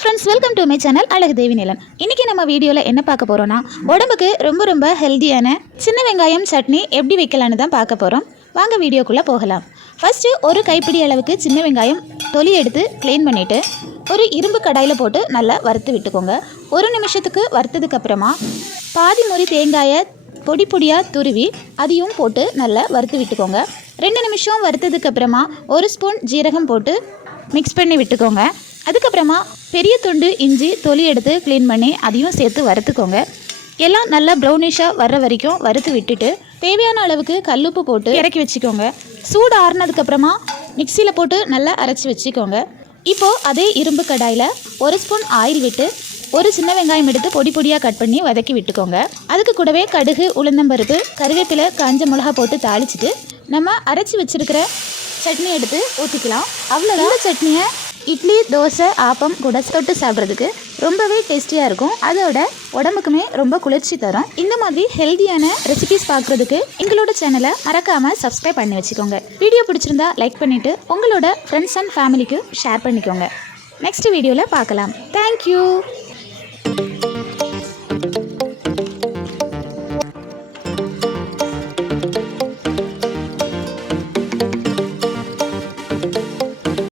Friends, welcome to my channel அழகு தேவி நிலன். இன்றைக்கி நம்ம வீடியோவில் என்ன பார்க்க போகிறோன்னா, உடம்புக்கு ரொம்ப ஹெல்த்தியான சின்ன வெங்காயம் சட்னி எப்படி வைக்கலான்னு தான் பார்க்க போகிறோம். வாங்க வீடியோக்குள்ளே போகலாம். ஃபஸ்ட்டு ஒரு கைப்பிடி அளவுக்கு சின்ன வெங்காயம் தொலி எடுத்து க்ளீன் பண்ணிவிட்டு ஒரு இரும்பு கடாயில் போட்டு நல்லா வறுத்து விட்டுக்கோங்க. ஒரு நிமிஷத்துக்கு வறுத்ததுக்கப்புறமா பாதி முறி தேங்காயை பொடி பொடியாக துருவி அதையும் போட்டு நல்லா வறுத்து விட்டுக்கோங்க. 2 நிமிஷம் வறுத்ததுக்கப்புறமா ஒரு ஸ்பூன் ஜீரகம் போட்டு மிக்ஸ் பண்ணி விட்டுக்கோங்க. அதுக்கப்புறமா பெரிய துண்டு இஞ்சி தொலி எடுத்து க்ளீன் பண்ணி அதையும் சேர்த்து வறுத்துக்கோங்க. எல்லாம் நல்லா ப்ரௌனிஷாக வர்ற வரைக்கும் வறுத்து விட்டுட்டு தேவையான அளவுக்கு கல்லுப்பு போட்டு இறக்கி வச்சுக்கோங்க. சூடு ஆறுனதுக்கப்புறமா மிக்சியில் போட்டு நல்லா அரைச்சி வச்சுக்கோங்க. இப்போது அதே இரும்பு கடாயில் ஒரு ஸ்பூன் ஆயில் விட்டு ஒரு சின்ன வெங்காயம் எடுத்து பொடி பொடியாக கட் பண்ணி வதக்கி விட்டுக்கோங்க. அதுக்கு கூடவே கடுகு, உளுந்தம்பருப்பு, கருவேப்பிலை, காஞ்ச மிளகா போட்டு தாளிச்சிட்டு நம்ம அரைச்சி வச்சுருக்கிற சட்னி எடுத்து ஊற்றிக்கலாம். அவ்வளோதான். இந்த சட்னியை இட்லி, தோசை, ஆப்பம் கூட தொட்டு சாப்பிட்றதுக்கு ரொம்பவே டேஸ்டியாக இருக்கும். அதோட உடம்புக்குமே ரொம்ப குளிர்ச்சி தரும். இந்த மாதிரி ஹெல்த்தியான ரெசிபிஸ் பார்க்குறதுக்கு எங்களோட சேனலை மறக்காமல் சப்ஸ்கிரைப் பண்ணி வச்சுக்கோங்க. வீடியோ பிடிச்சிருந்தா லைக் பண்ணிவிட்டு உங்களோட ஃப்ரெண்ட்ஸ் அண்ட் ஃபேமிலிக்கு ஷேர் பண்ணிக்கோங்க. நெக்ஸ்ட் வீடியோவில் பார்க்கலாம். தேங்க்யூ.